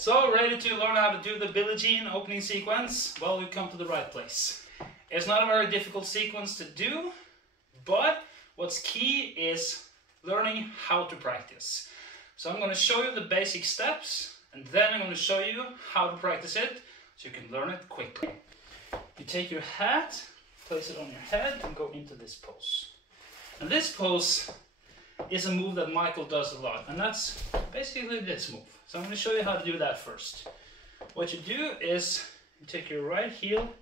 So, ready to learn how to do the Billie Jean opening sequence? Well, we've come to the right place. It's not a very difficult sequence to do, but what's key is learning how to practice. So I'm going to show you the basic steps, and then I'm going to show you how to practice it, so you can learn it quickly. You take your hat, place it on your head, and go into this pose. And this pose is a move that Michael does a lot, and that's basically this move. So I'm going to show you how to do that first. What you do is you take your right heel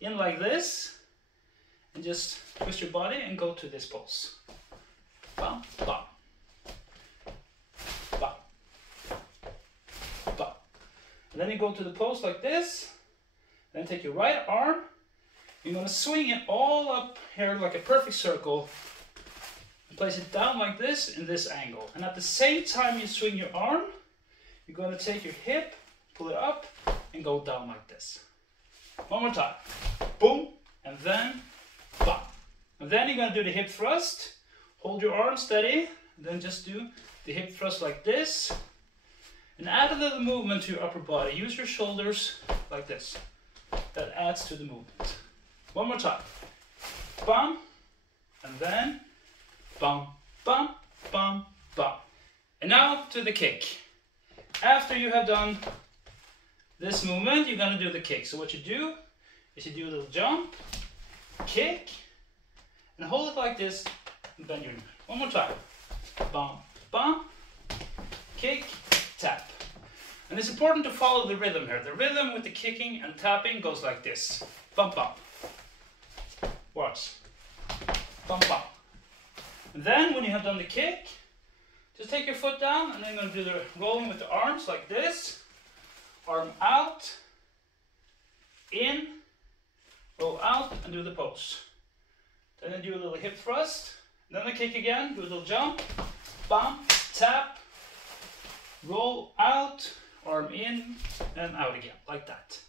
in like this and just twist your body and go to this pose. Bam, bam, bam, bam. And then you go to the pose like this, then take your right arm, you're going to swing it all up here like a perfect circle, and place it down like this in this angle. And at the same time you swing your arm, you're going to take your hip, pull it up, and go down like this. One more time. Boom, and then bam. And then you're going to do the hip thrust. Hold your arm steady, and then just do the hip thrust like this. And add a little movement to your upper body. Use your shoulders like this. That adds to the movement. One more time. Bam, and then bam, bam, bam, bam. And now to the kick. After you have done this movement, you're going to do the kick. So what you do is you do a little jump, kick, and hold it like this, and bend your knee. One more time. Bam, bam, kick, tap. And it's important to follow the rhythm here. The rhythm with the kicking and tapping goes like this. Bam, bam. Watch. Bam, bam. And then when you have done the kick, just take your foot down, and then you're going to do the rolling with the arms like this. Arm out, in, roll out, and do the pose. Then you do a little hip thrust, then the kick again, do a little jump, bam, tap, roll out, arm in, and out again, like that.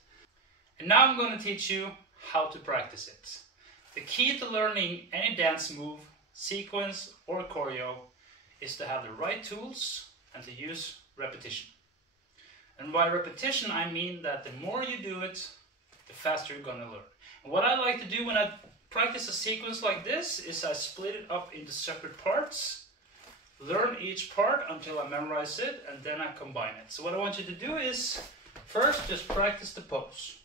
And now I'm going to teach you how to practice it. The key to learning any dance move, sequence, or choreo is to have the right tools and to use repetition. And by repetition, I mean that the more you do it, the faster you're going to learn. And what I like to do when I practice a sequence like this is I split it up into separate parts, learn each part until I memorize it, and then I combine it. So what I want you to do is first just practice the pose.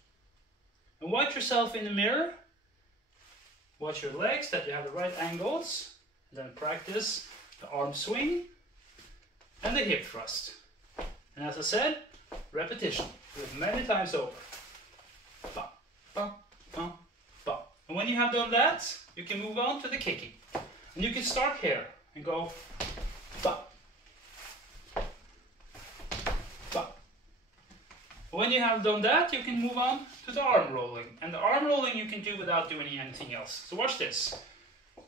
And watch yourself in the mirror. Watch your legs, that you have the right angles. And then practice the arm swing and the hip thrust. And as I said, repetition. Do it many times over. Bam, bam, bam, bam. And when you have done that, you can move on to the kicking. And you can start here and go bam, bam. When you have done that, you can move on to the arm rolling. And the arm rolling you can do without doing anything else. So watch this.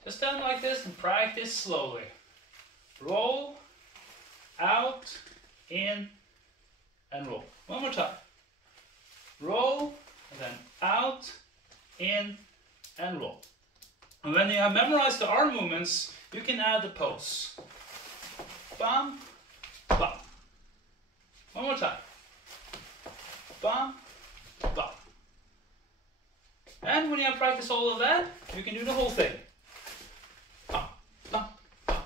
Just stand like this and practice slowly. Roll, out, in, and roll. One more time. Roll, and then out, in, and roll. And when you have memorized the arm movements, you can add the pose. Bam, bam. One more time. Bam, bam. And when you have practiced all of that, you can do the whole thing. Bam, bam, bam,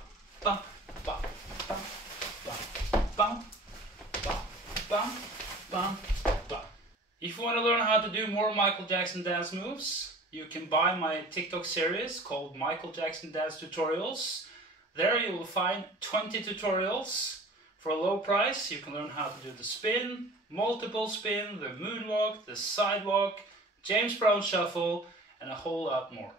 bam, bam, bam, bam, bam, bam, bam, bam. If you want to learn how to do more Michael Jackson dance moves, you can buy my TikTok series called Michael Jackson Dance Tutorials. There you will find 20 tutorials for a low price. You can learn how to do the spin, multiple spin, the moonwalk, the sidewalk, James Brown shuffle, and a whole lot more.